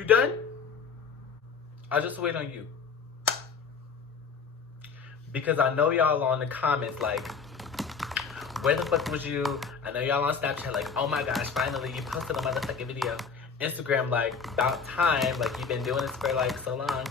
You done? I'll just wait on you. Because I know y'all on the comments like, where the fuck was you? I know y'all on Snapchat like, oh my gosh, finally you posted a motherfucking video. Instagram like, about time, like you've been doing this for like so long.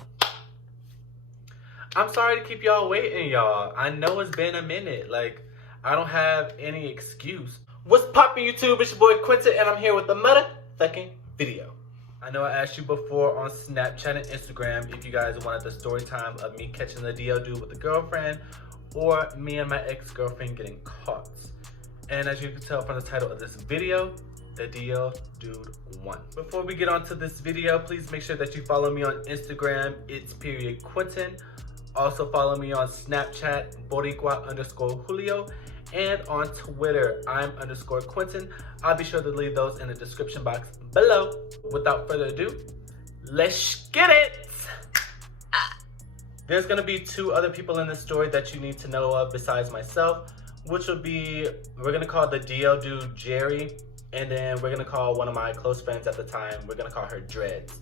I'm sorry to keep y'all waiting, y'all. I know it's been a minute. Like, I don't have any excuse. What's poppin' YouTube? It's your boy Quenton and I'm here with the motherfucking video. I know I asked you before on Snapchat and Instagram if you guys wanted the story time of me catching the DL dude with a girlfriend or me and my ex-girlfriend getting caught. And as you can tell from the title of this video, the DL dude won. Before we get on to this video, please make sure that you follow me on Instagram. It's _Quenton. Also follow me on Snapchat, Boricua_Julio. And on Twitter, I'm _Quenton. I'll be sure to leave those in the description box below. Without further ado, let's get it! There's gonna be 2 other people in this story that you need to know of besides myself, which will be, we're gonna call the DL dude Jerry, and then we're gonna call one of my close friends at the time, we're gonna call her Dreads.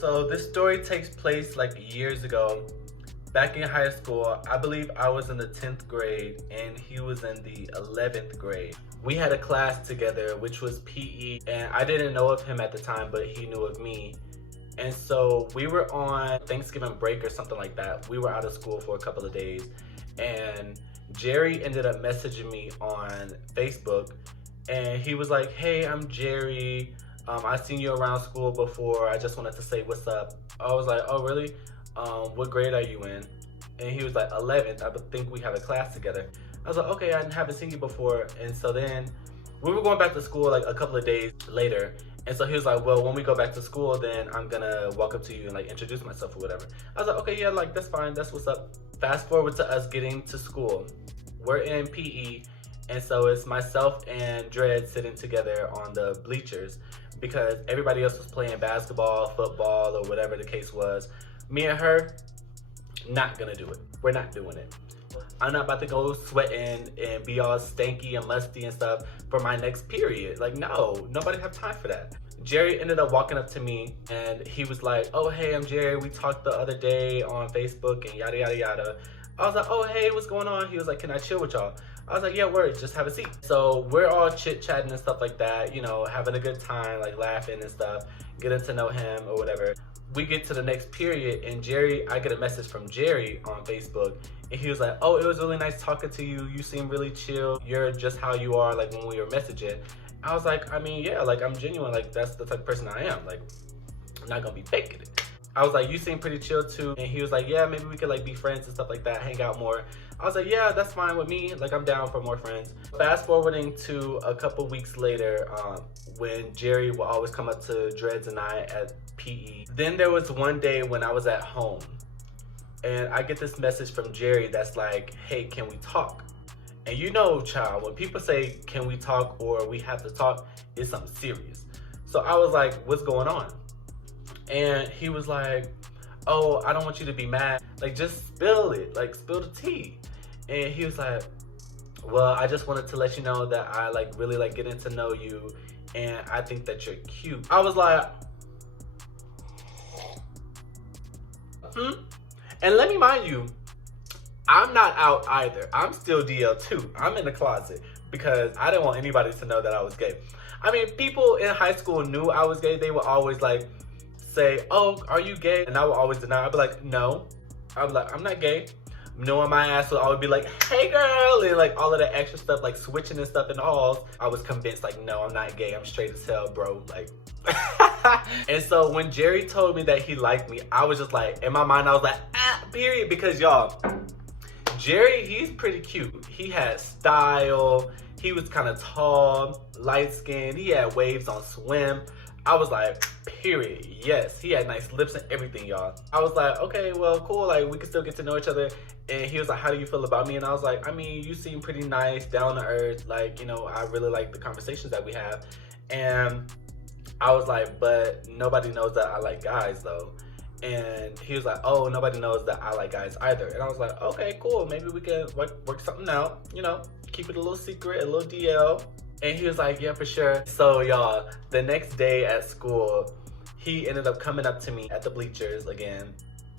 So this story takes place like years ago. Back in high school, I believe I was in the 10th grade and he was in the 11th grade. We had a class together, which was PE, and I didn't know of him at the time, but he knew of me. And so we were on Thanksgiving break or something like that. We were out of school for a couple of days, and Jerry ended up messaging me on Facebook, and he was like, hey, I'm Jerry. I've seen you around school before. I just wanted to say what's up. I was like, oh, really? What grade are you in? And he was like, 11th. I think we have a class together. I was like, okay, I haven't seen you before. And so then we were going back to school like a couple of days later. And so he was like, well, when we go back to school, then I'm gonna walk up to you and like introduce myself or whatever. I was like, okay, yeah, like that's fine. That's what's up. Fast forward to us getting to school. We're in PE. And so it's myself and Dredd sitting together on the bleachers because everybody else was playing basketball, football, or whatever the case was. Me and her, not gonna do it. We're not doing it. I'm not about to go sweating and be all stanky and musty and stuff for my next period. Like, no, nobody have time for that. Jerry ended up walking up to me and he was like, oh, hey, I'm Jerry. We talked the other day on Facebook and yada, yada, yada. I was like, oh, hey, what's going on? He was like, can I chill with y'all? I was like, yeah, word, just have a seat. So we're all chit-chatting and stuff like that, you know, having a good time, like laughing and stuff, getting to know him or whatever. We get to the next period and I get a message from Jerry on Facebook and he was like, oh, it was really nice talking to you. You seem really chill. You're just how you are like when we were messaging. I was like, I mean, yeah, like I'm genuine. Like that's the type of person I am. Like I'm not gonna be faking it. I was like, you seem pretty chill too. And he was like, yeah, maybe we could like be friends and stuff like that, hang out more. I was like, yeah, that's fine with me. Like I'm down for more friends. Fast forwarding to a couple weeks later, when Jerry will always come up to Dreads and I at PE. Then there was one day when I was at home and I get this message from Jerry that's like, hey, can we talk? And you know, child, when people say, can we talk or we have to talk, it's something serious. So I was like, what's going on? And he was like, oh, I don't want you to be mad. Like, just spill it, like spill the tea. And he was like, well, I just wanted to let you know that I like really like getting to know you and I think that you're cute. I was like, And let me mind you, I'm not out either. I'm still DL too. I'm in the closet because I didn't want anybody to know that I was gay. I mean, people in high school knew I was gay. They would always like say, oh, are you gay? And I would always deny. I'd be like, no. I'd be like, I'm not gay. Knowing my ass would always be like, hey girl, and like all of that extra stuff, like switching and stuff and all. I was convinced like, no, I'm not gay. I'm straight as hell, bro. Like, and so when Jerry told me that he liked me, I was just like, in my mind, I was like, period. Because y'all, Jerry, he's pretty cute. He had style. He was kind of tall, light skinned. He had waves on swim. I was like, period, yes. He had nice lips and everything, y'all. I was like, okay, well, cool. Like, we can still get to know each other. And he was like, how do you feel about me? And I was like, I mean, you seem pretty nice, down to earth. Like, you know, I really like the conversations that we have. And I was like, but nobody knows that I like guys, though. And he was like, oh, nobody knows that I like guys either. And I was like, okay, cool. Maybe we can work something out, you know, keep it a little secret, a little DL. And he was like, yeah, for sure. So y'all, the next day at school, he ended up coming up to me at the bleachers again.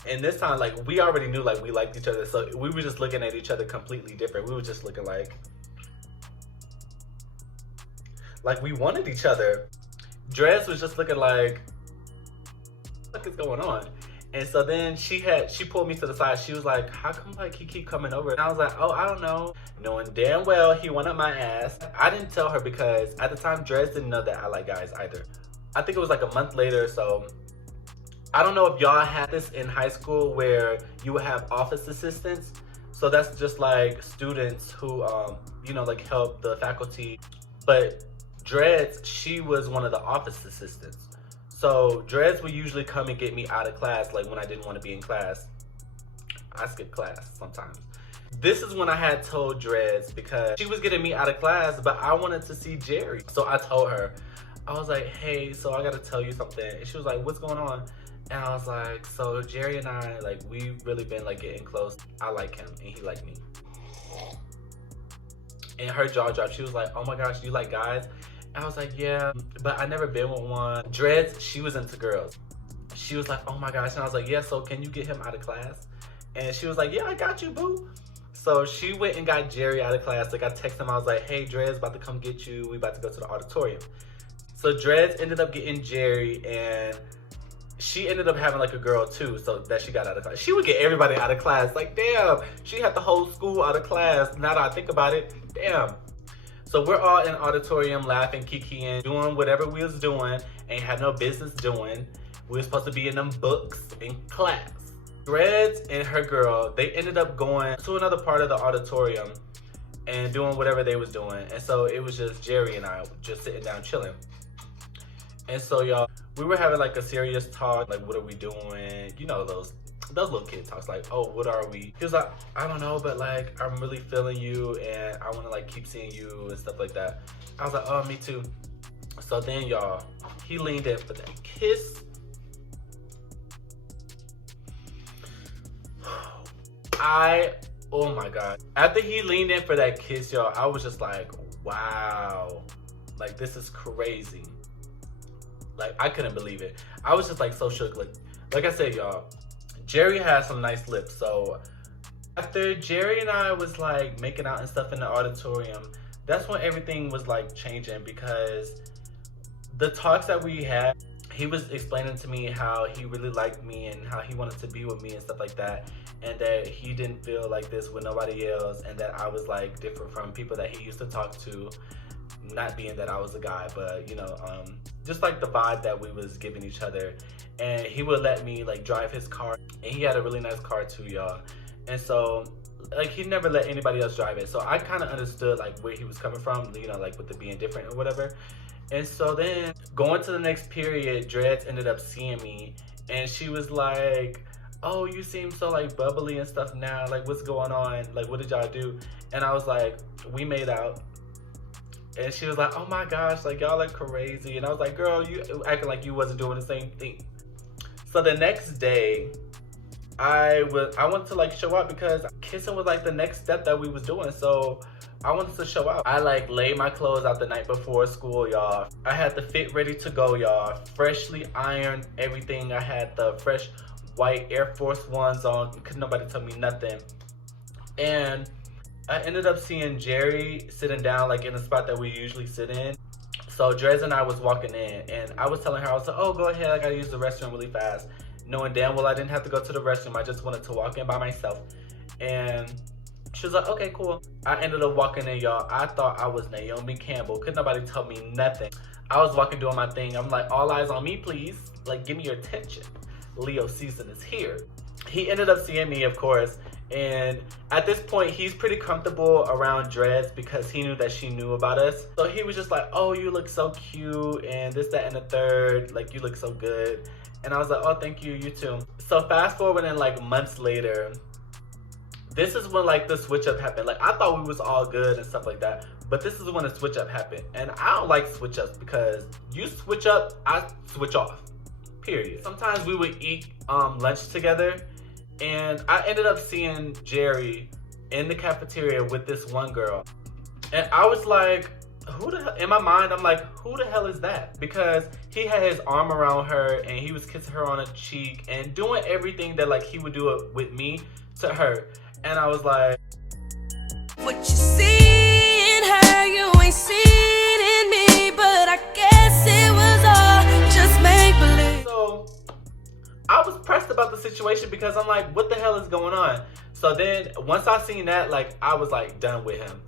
And this time, like, we already knew, like, we liked each other. So we were just looking at each other completely different. We were just looking like we wanted each other. Dress was just looking like, what is going on? And so then she pulled me to the side. She was like, how come like he keep coming over? And I was like, oh, I don't know. Knowing damn well he went up my ass. I didn't tell her because at the time Dress didn't know that I like guys either. I think it was like a month later. So I don't know if y'all had this in high school where you would have office assistants. So that's just like students who, you know, like help the faculty. But Dreads, she was one of the office assistants. So Dreads would usually come and get me out of class, like when I didn't want to be in class. I skipped class sometimes. This is when I had told Dreads because she was getting me out of class, but I wanted to see Jerry. So I told her, I was like, hey, so I gotta tell you something. And she was like, what's going on? And I was like, so Jerry and I, like, we've really been like getting close. I like him and he liked me. And her jaw dropped. She was like, oh my gosh, you like guys? And I was like, yeah, but I never been with one. Dreads, she was into girls. She was like, oh my gosh. And I was like, yeah, so can you get him out of class? And she was like, yeah, I got you, boo. So she went and got Jerry out of class. Like I texted him, I was like, hey, Dreads about to come get you. We about to go to the auditorium. So Dreads ended up getting Jerry and she ended up having like a girl too, so that she got out of class. She would get everybody out of class. Like, damn, she had the whole school out of class. Now that I think about it, damn. So we're all in auditorium laughing, kikiing, doing whatever we was doing, ain't had no business doing. We were supposed to be in them books in class. Dreads and her girl, they ended up going to another part of the auditorium and doing whatever they was doing. And so it was just Jerry and I just sitting down chilling. And so y'all, we were having like a serious talk, like what are we doing? You know, those little kid talks, like, oh, what are we? He was like, I don't know, but like I'm really feeling you and I want to like keep seeing you and stuff like that. I was like, oh, me too. So then y'all, he leaned in for that kiss. Oh my God. After he leaned in for that kiss, y'all, I was just like, wow, like this is crazy. Like I couldn't believe it. I was just like so shook. Like I said, y'all, Jerry has some nice lips. So after Jerry and I was like making out and stuff in the auditorium, that's when everything was like changing because the talks that we had, he was explaining to me how he really liked me and how he wanted to be with me and stuff like that. And that he didn't feel like this with nobody else. And that I was like different from people that he used to talk to. Not being that I was a guy, but you know, just like the vibe that we was giving each other. And he would let me like drive his car, and he had a really nice car too, y'all. And so like he never let anybody else drive it, so I kind of understood like where he was coming from, you know, like with the being different or whatever. And so then going to the next period, Dreads ended up seeing me, and she was like, oh, you seem so like bubbly and stuff now, like what's going on, like what did y'all do? And I was like, we made out. And she was like, oh my gosh, like y'all are crazy. And I was like, girl, you acting like you wasn't doing the same thing. So the next day, I wanted to like show up because kissing was like the next step that we was doing. So I wanted to show out. I like laid my clothes out the night before school, y'all. I had the fit ready to go, y'all. Freshly ironed everything. I had the fresh white Air Force Ones on. Couldn't nobody tell me nothing. And I ended up seeing Jerry sitting down like in the spot that we usually sit in. So Drez and I was walking in and I was telling her, I was like, oh, go ahead, I gotta use the restroom really fast. Knowing damn well I didn't have to go to the restroom, I just wanted to walk in by myself. And she was like, okay, cool. I ended up walking in, y'all. I thought I was Naomi Campbell. Couldn't nobody tell me nothing. I was walking doing my thing. I'm like, all eyes on me, please. Like, give me your attention. Leo season is here. He ended up seeing me, of course. And at this point, he's pretty comfortable around Dreads because he knew that she knew about us. So he was just like, oh, you look so cute and this, that, and the third. Like, you look so good. And I was like, oh, thank you, you too. So fast forward and like months later, this is when like the switch up happened. Like I thought we was all good and stuff like that. But this is when the switch up happened. And I don't like switch ups because you switch up, I switch off, period. Sometimes we would eat lunch together. And I ended up seeing Jerry in the cafeteria with this one girl. And I was like, who the hell, in my mind, I'm like, who the hell is that? Because he had his arm around her and he was kissing her on the cheek and doing everything that like he would do it with me to her. And I was like, what you see in her, you ain't seen in me, but I guess it was all just make believe. so I was pressed about the situation because I'm like, what the hell is going on? So then once I seen that, like, I was like done with him.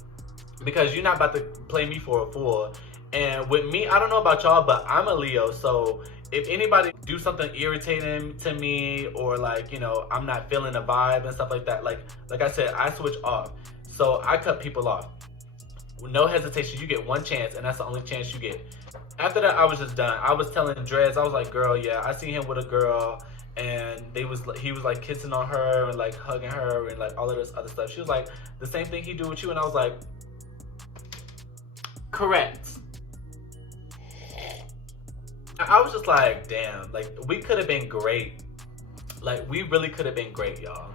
Because you're not about to play me for a fool. And with me, I don't know about y'all, but I'm a Leo. So if anybody do something irritating to me, or like, you know, I'm not feeling the vibe and stuff like that, like I said, I switch off. So I cut people off. With no hesitation, you get one chance, and that's the only chance you get. After that, I was just done. I was telling Drez, I was like, girl, yeah, I seen him with a girl, and he was like kissing on her and like hugging her and like all of this other stuff. She was like, the same thing he do with you, and I was like, correct. I was just like, damn, like we could have been great. Like we really could have been great, y'all.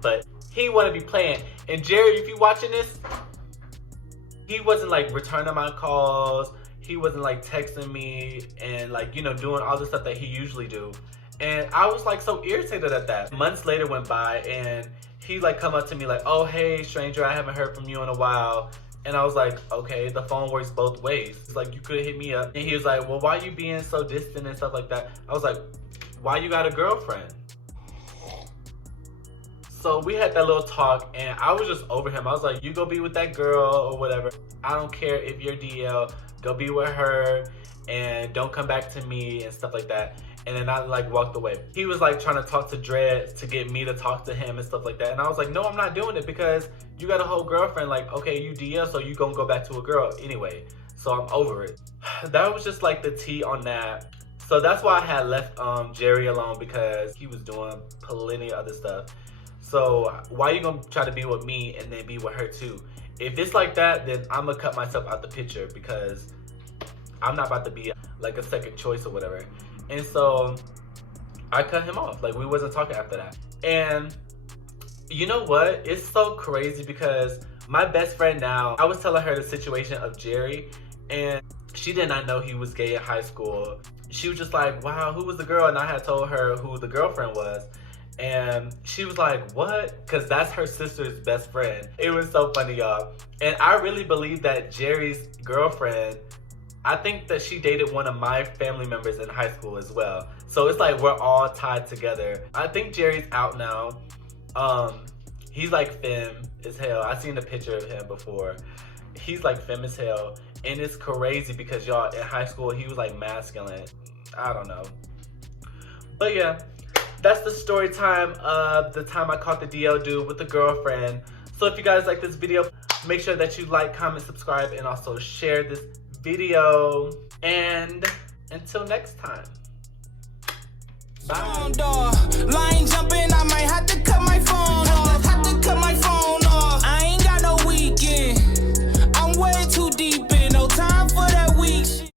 But he wanna be playing. And Jerry, if you watching this, he wasn't like returning my calls. He wasn't like texting me and like, you know, doing all the stuff that he usually do. And I was like so irritated at that. Months later went by and he like come up to me like, oh, hey stranger, I haven't heard from you in a while. And I was like, okay, the phone works both ways. It's like, you could hit me up. And he was like, well, why you being so distant and stuff like that? I was like, why you got a girlfriend? So we had that little talk and I was just over him. I was like, you go be with that girl or whatever. I don't care if you're DL, go be with her and don't come back to me and stuff like that. And then I like walked away. He was like trying to talk to Dredd to get me to talk to him and stuff like that. And I was like, no, I'm not doing it because you got a whole girlfriend. Like, okay, you DL, so you gonna go back to a girl anyway. So I'm over it. That was just like the tea on that. So that's why I had left Jerry alone, because he was doing plenty of other stuff. So why you gonna try to be with me and then be with her too? If it's like that, then I'm gonna cut myself out the picture because I'm not about to be like a second choice or whatever. And so I cut him off. Like we wasn't talking after that. And you know what? It's so crazy because my best friend now, I was telling her the situation of Jerry and she did not know he was gay in high school. She was just like, wow, who was the girl? And I had told her who the girlfriend was. And she was like, what? Because that's her sister's best friend. It was so funny, y'all. And I really believe that Jerry's girlfriend, I think that she dated one of my family members in high school as well. So it's like we're all tied together. I think Jerry's out now. He's like femme as hell. I seen a picture of him before. He's like femme as hell. And it's crazy because y'all, in high school, he was like masculine. I don't know. But yeah, that's the story time of the time I caught the DL dude with the girlfriend. So if you guys like this video, make sure that you like, comment, subscribe, and also share this video. And until next time, bye.